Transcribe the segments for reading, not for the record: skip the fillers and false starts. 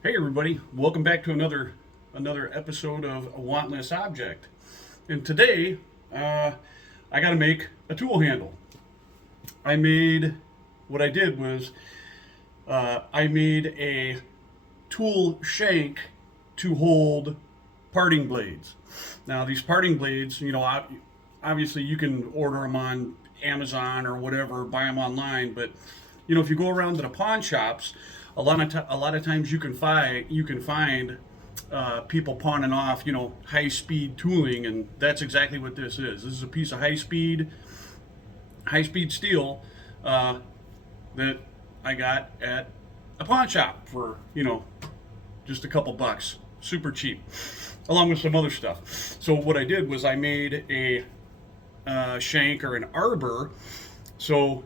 Hey everybody, welcome back to another episode of A Wantless Object. And today, I got to make a tool handle. I made what I did was I made a tool shank to hold parting blades. Now these parting blades, obviously you can order them on Amazon or whatever, buy them online, but if you go around to the pawn shops, a lot of times you can find people pawning off, high speed tooling, and that's exactly what this is. This is a piece of high speed steel that I got at a pawn shop for just a couple bucks, super cheap, along with some other stuff. So what I did was I made a shank or an arbor. So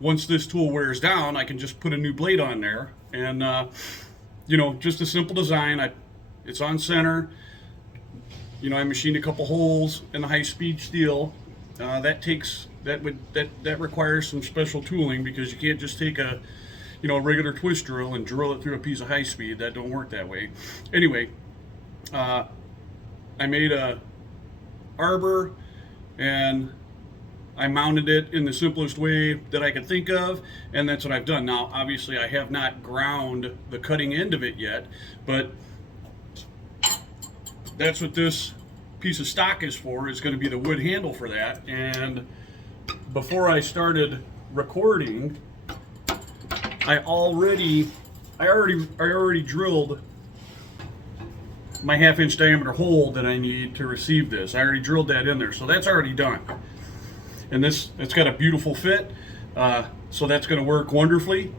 once this tool wears down, I can just put a new blade on there, and just a simple design. It's on center. I machined a couple holes in the high-speed steel. That requires some special tooling because you can't just take a regular twist drill and drill it through a piece of high speed. That don't work that way. Anyway, I made a arbor and I mounted it in the simplest way that I could think of, and that's what I've done. Now, obviously, I have not ground the cutting end of it yet, but that's what this piece of stock is for. It's going to be the wood handle for that. And before I started recording, I already drilled my 1/2 inch diameter hole that I need to receive this. I already drilled that in there, so that's already done. And it's got a beautiful fit, so that's going to work wonderfully.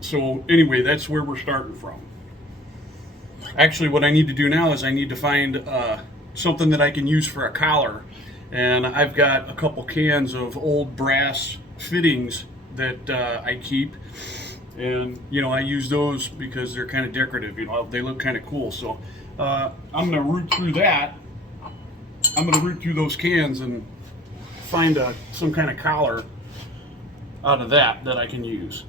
So anyway, that's where we're starting from. Actually, what I need to do now is I need to find something that I can use for a collar, and I've got a couple cans of old brass fittings that I keep, and I use those because they're kind of decorative. They look kind of cool. So I'm going to root through that. I'm going to root through those cans and find some kind of collar out of that I can use.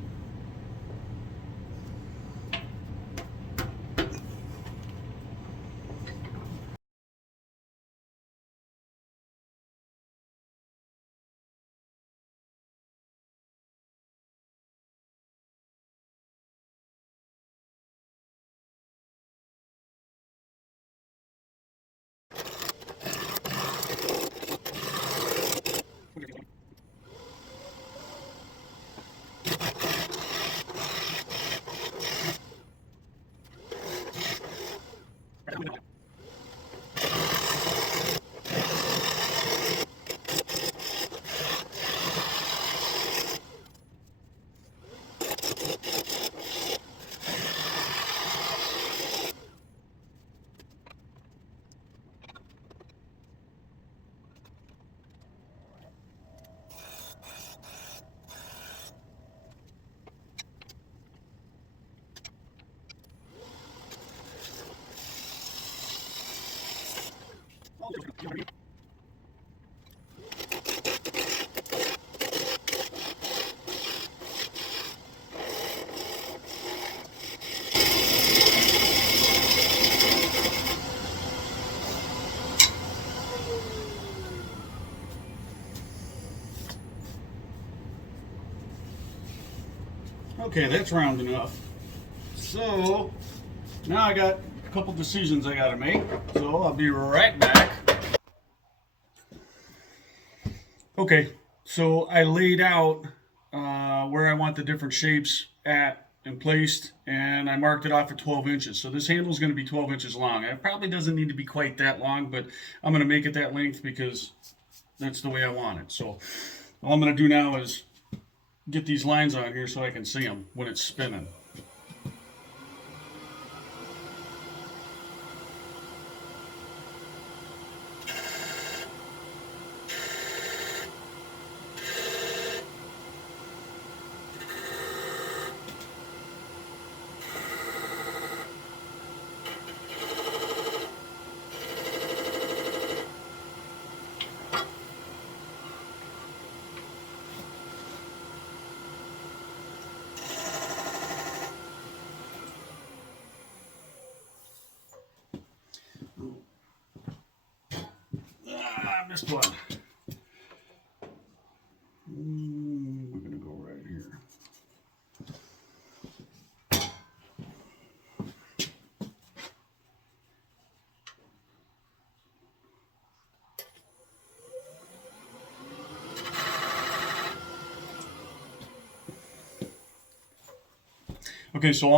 Okay, that's round enough. So now I got a couple decisions I got to make. So I'll be right back. Okay, so I laid out where I want the different shapes at and placed, and I marked it off at 12 inches. So this handle is going to be 12 inches long. It probably doesn't need to be quite that long, but I'm going to make it that length because that's the way I want it. So all I'm going to do now is get these lines on here so I can see them when it's spinning. missed one. We're gonna go right here. Okay, so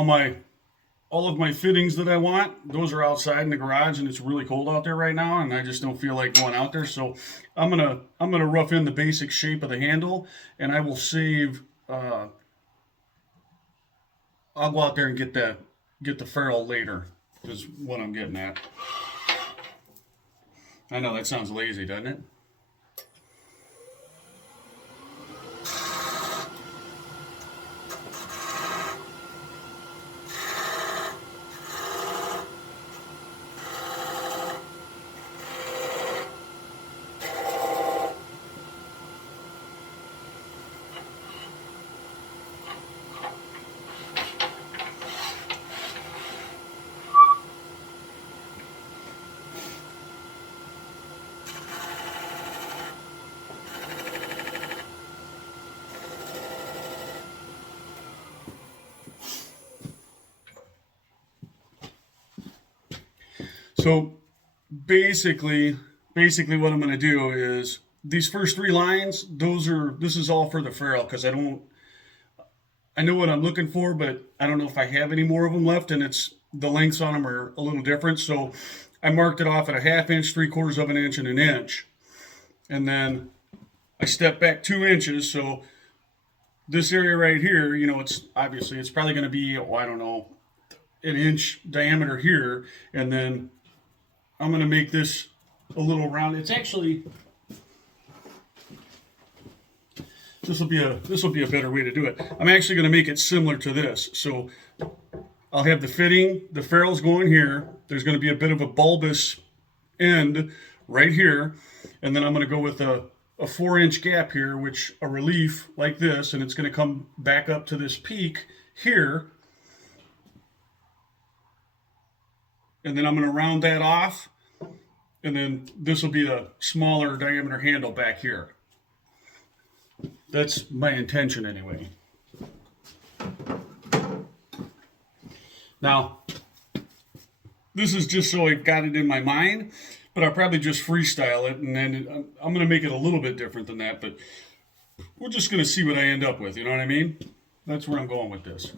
all of my fittings that I want, those are outside in the garage, and it's really cold out there right now, and I just don't feel like going out there. So I'm gonna rough in the basic shape of the handle, and I will save. I'll go out there and get the ferrule later. Is what I'm getting at. I know that sounds lazy, doesn't it? So basically what I'm going to do is these first 3 lines, this is all for the ferrule because I know what I'm looking for, but I don't know if I have any more of them left, and the lengths on them are a little different. So I marked it off at a 1/2 inch, 3/4 of an inch, and an inch. And then I step back 2 inches. So this area right here, it's probably going to be, I don't know, an inch diameter here. And then I'm going to make this a little round. It's actually, this will be a better way to do it. I'm actually going to make it similar to this. So I'll have the fitting, the ferrule's going here. There's going to be a bit of a bulbous end right here. And then I'm going to go with a 4-inch gap here, which a relief like this, and it's going to come back up to this peak here. And then I'm going to round that off. And then this will be a smaller diameter handle back here. That's my intention anyway. Now, this is just so I got it in my mind, but I'll probably just freestyle it, and then I'm going to make it a little bit different than that, but we're just going to see what I end up with, you know what I mean? That's where I'm going with this.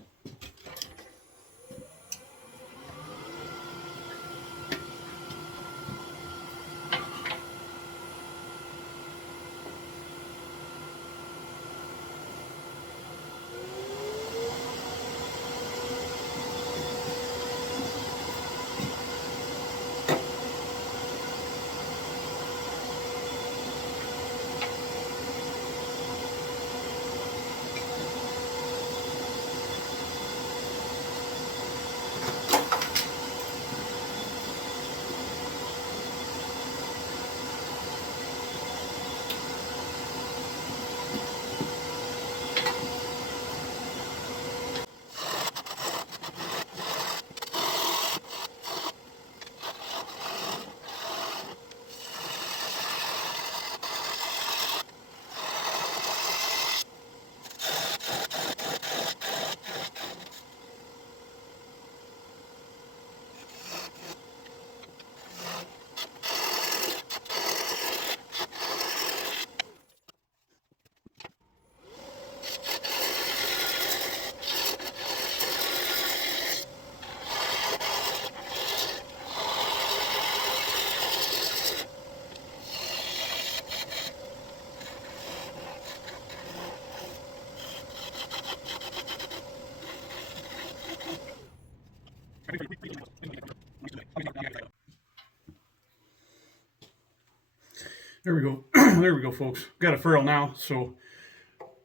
There we go. There we go, folks. Got a ferrule now, so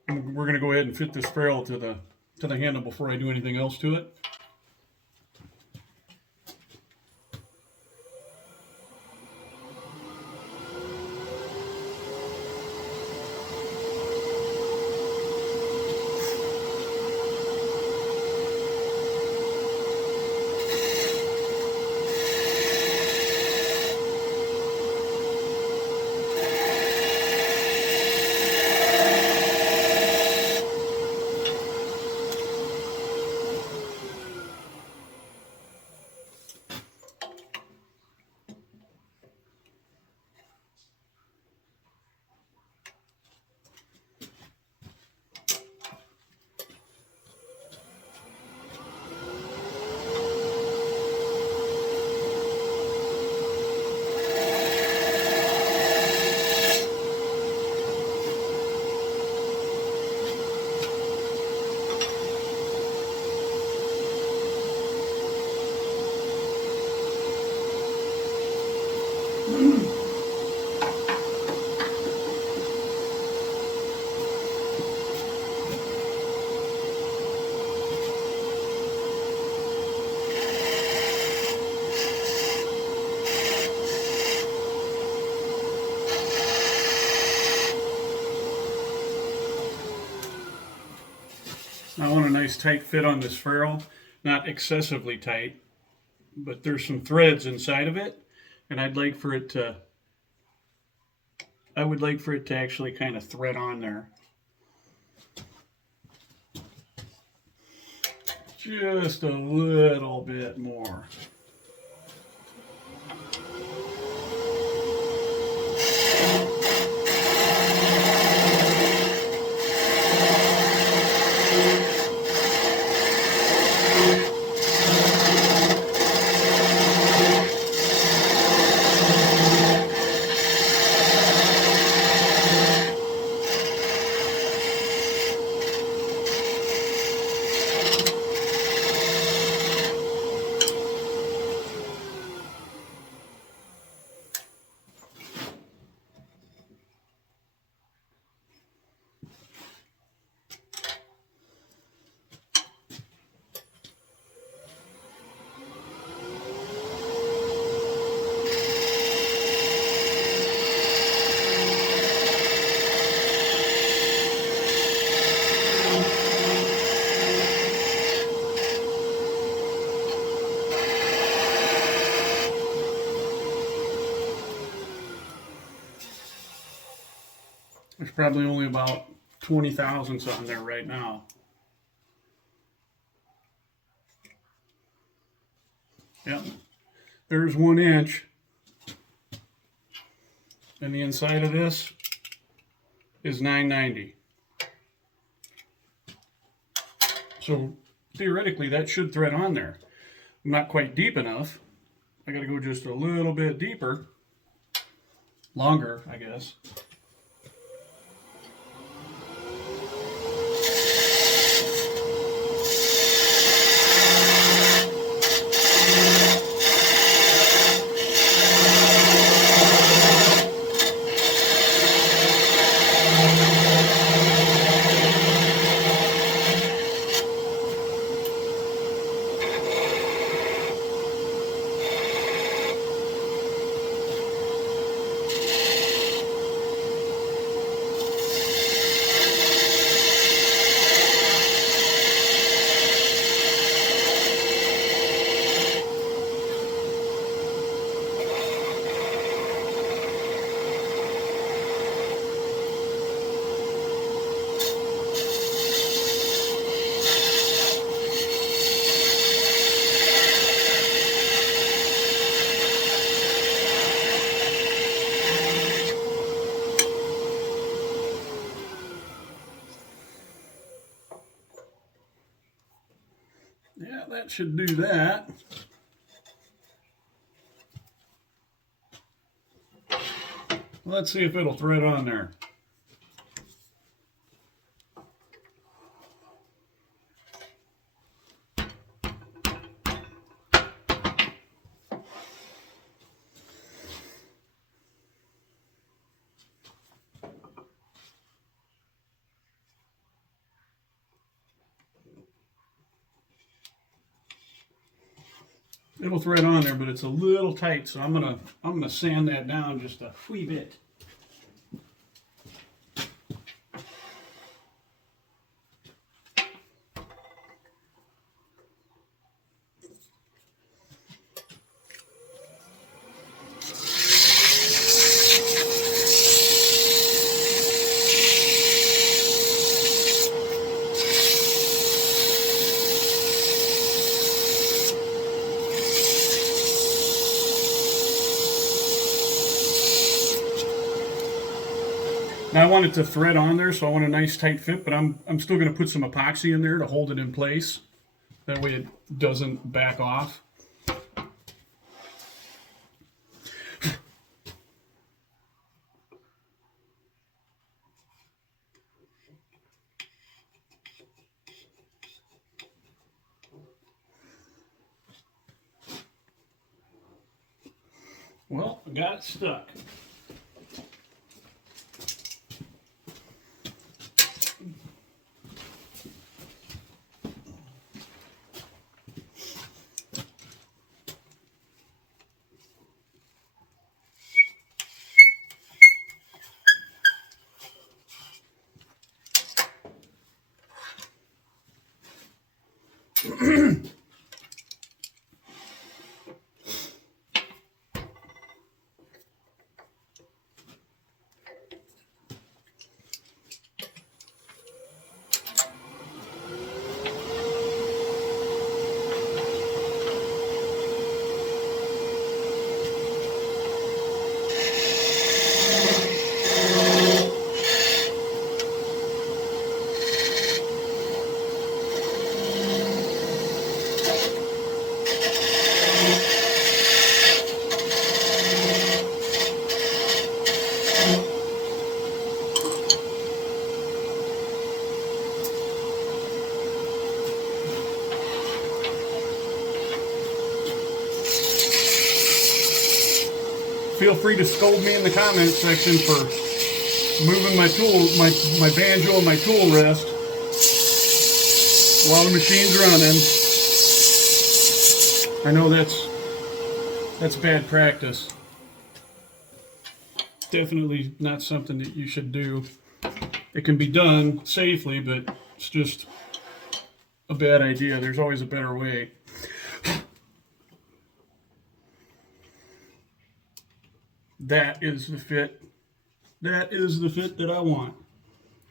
we're going to go ahead and fit this ferrule to the handle before I do anything else to it. nice tight fit on this ferrule, not excessively tight, but there's some threads inside of it, and I would like for it to actually kind of thread on there. Just a little bit more. There's probably only about 20 thousandths on there right now. Yep, there's 1 inch. And the inside of this is 990. So theoretically that should thread on there. Not quite deep enough. I gotta go just a little bit deeper. Longer, I guess. Yeah, that should do that. Let's see if it'll thread on there. It'll thread on there, but it's a little tight, so I'm gonna sand that down just a wee bit. Now I want it to thread on there, so I want a nice tight fit, but I'm still going to put some epoxy in there to hold it in place. That way it doesn't back off. Well, I got it stuck. feel free to scold me in the comment section for moving my tool, my banjo and my tool rest while the machine's running. I know that's bad practice. Definitely not something that you should do. It can be done safely, but it's just a bad idea. There's always a better way. That is the fit. That is the fit that I want.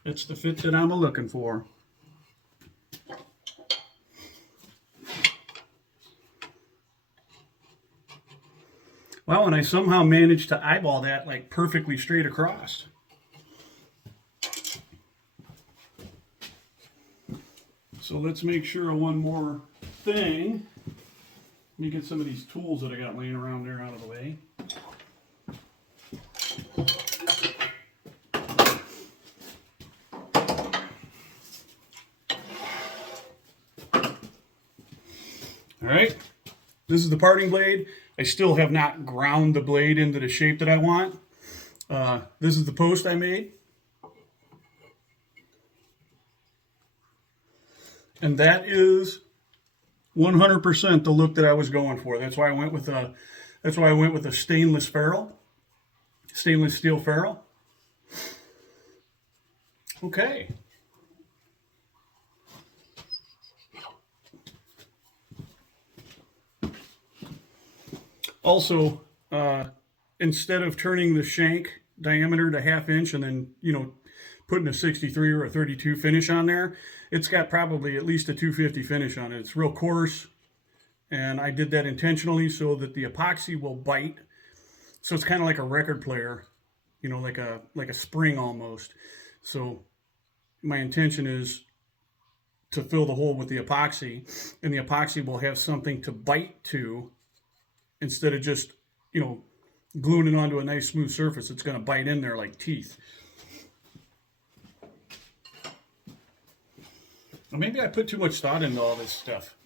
It's the fit that I'm looking for. Wow, and I somehow managed to eyeball that like perfectly straight across. So let's make sure of one more thing. Let me get some of these tools that I got laying around there out of the way. All right, this is the parting blade. I still have not ground the blade into the shape that I want. This is the post I made. And that is 100% the look that I was going for. That's why I went with a stainless ferrule, stainless steel ferrule. Okay. Also, instead of turning the shank diameter to 1/2 inch and then, putting a 63 or a 32 finish on there, it's got probably at least a 250 finish on it. It's real coarse, and I did that intentionally so that the epoxy will bite. So it's kind of like a record player, like a spring almost. So my intention is to fill the hole with the epoxy, and the epoxy will have something to bite to instead of just, gluing it onto a nice smooth surface. It's going to bite in there like teeth. Well, maybe I put too much thought into all this stuff.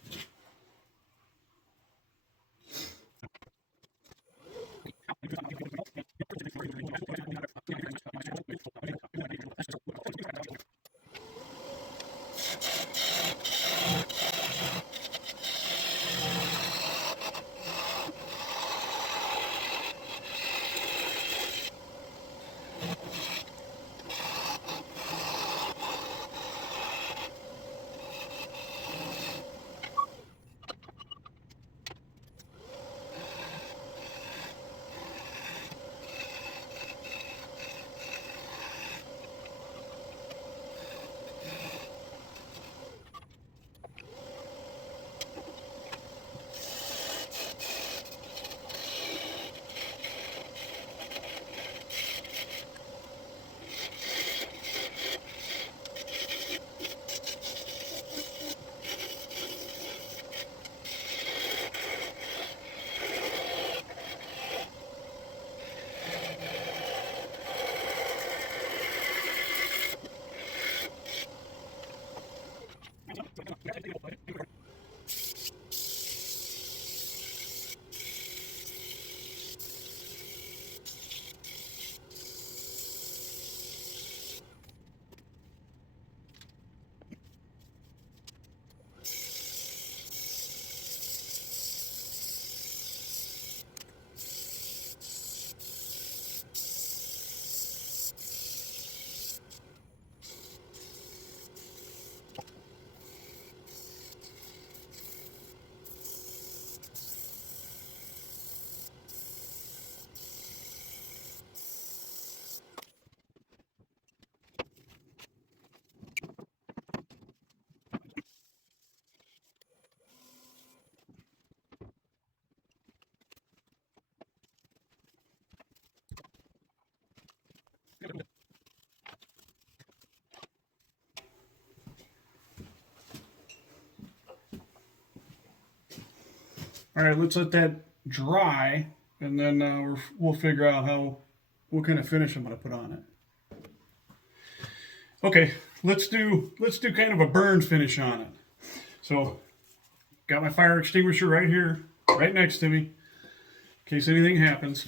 All right, let's let that dry, and then we'll figure out what kind of finish I'm going to put on it. Okay, let's do kind of a burn finish on it. So, got my fire extinguisher right here, right next to me, in case anything happens.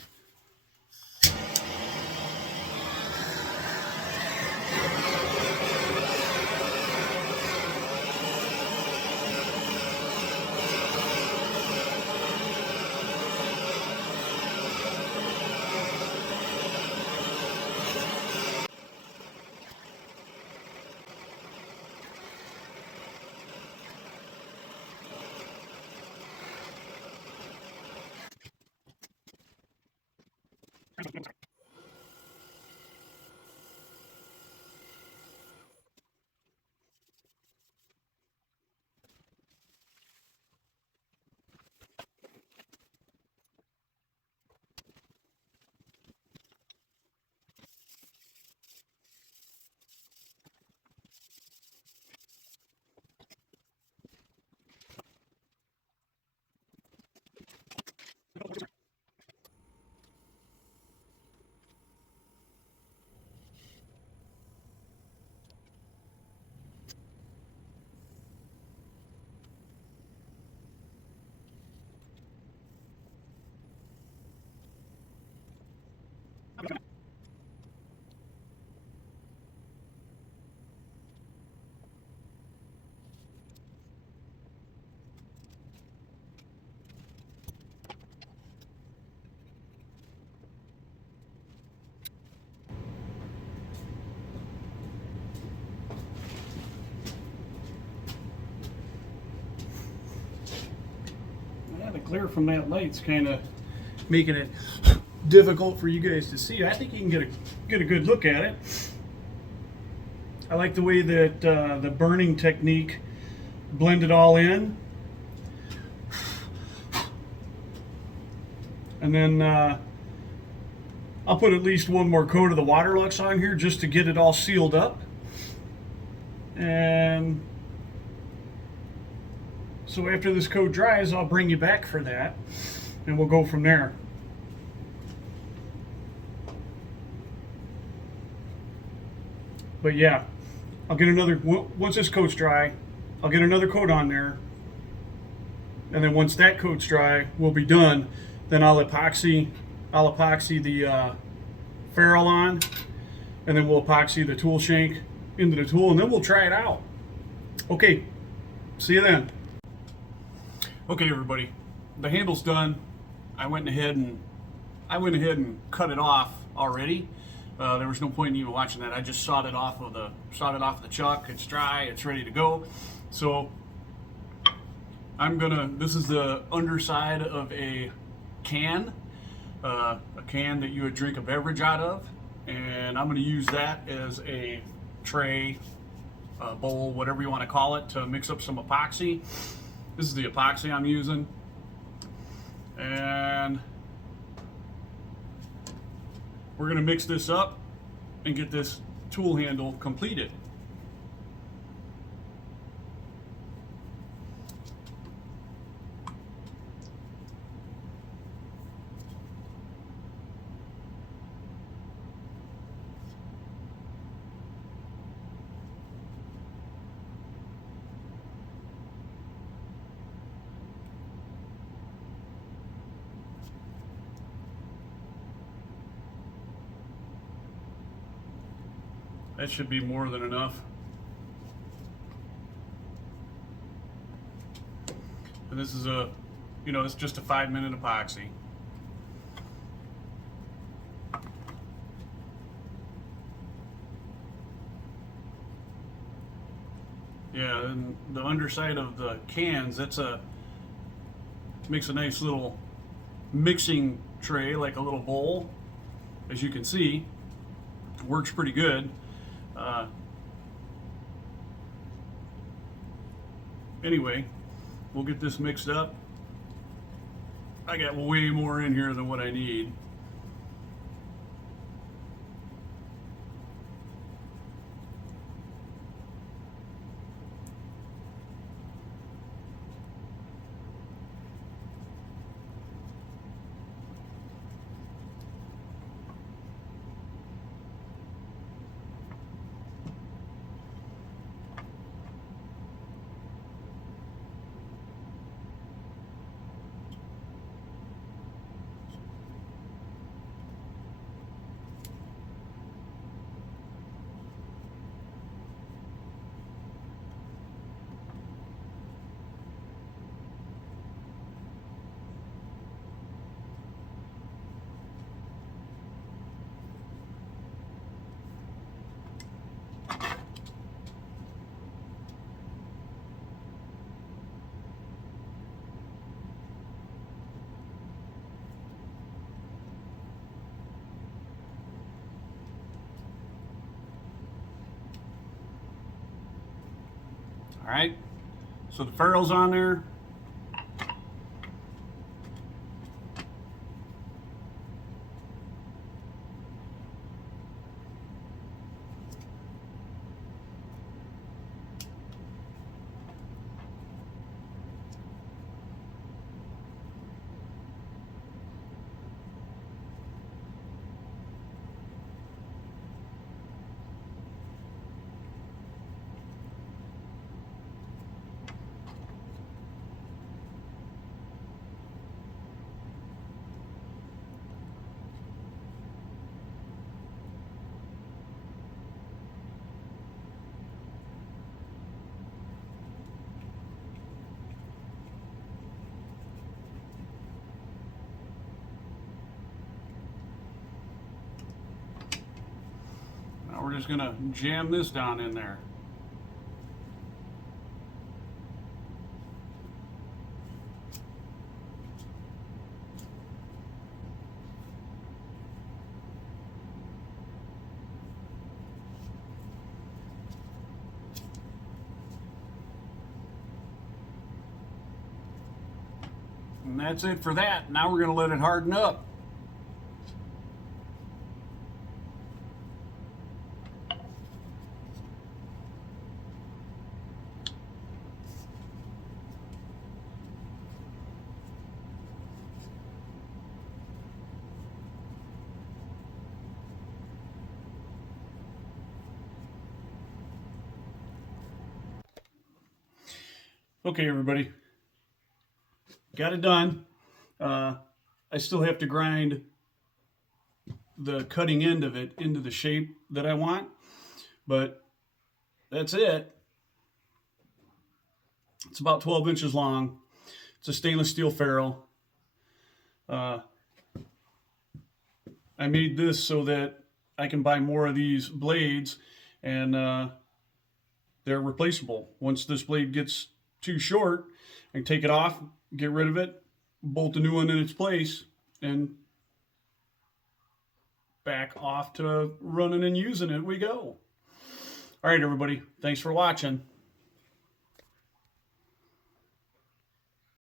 Yeah, the glare from that light's kind of making it difficult for you guys to see. I think you can get a good look at it. I like the way that the burning technique blended all in. And then I'll put at least one more coat of the Waterlux on here just to get it all sealed up. And so after this coat dries, I'll bring you back for that, and we'll go from there. But yeah, I'll get another, once this coat's dry, I'll get another coat on there. And then once that coat's dry, we'll be done. Then I'll epoxy the ferrule on, and then we'll epoxy the tool shank into the tool, and then we'll try it out. Okay, see you then. Okay, everybody, the handle's done. I went ahead and cut it off already. There was no point in even watching that. I just sawed it off the chuck. It's dry. It's ready to go. So this is the underside of a can that you would drink a beverage out of, and I'm gonna use that as a tray, bowl, whatever you want to call it, to mix up some epoxy. This is the epoxy I'm using, and we're gonna mix this up and get this tool handle completed. That should be more than enough. And this is it's just a 5-minute epoxy. Yeah, and the underside of the cans, makes a nice little mixing tray, like a little bowl. As you can see, it works pretty good. Anyway, we'll get this mixed up. I got way more in here than what I need. All right, so the ferrule's on there. Now we're just gonna jam this down in there. And that's it for that. Now we're gonna let it harden up. Okay, everybody, got it done. I still have to grind the cutting end of it into the shape that I want, but that's it. It's about 12 inches long. It's a stainless steel ferrule. I made this so that I can buy more of these blades, and they're replaceable. Once this blade gets too short, I can take it off, get rid of it, bolt a new one in its place, and back off to running and using it we go. All right, everybody, thanks for watching.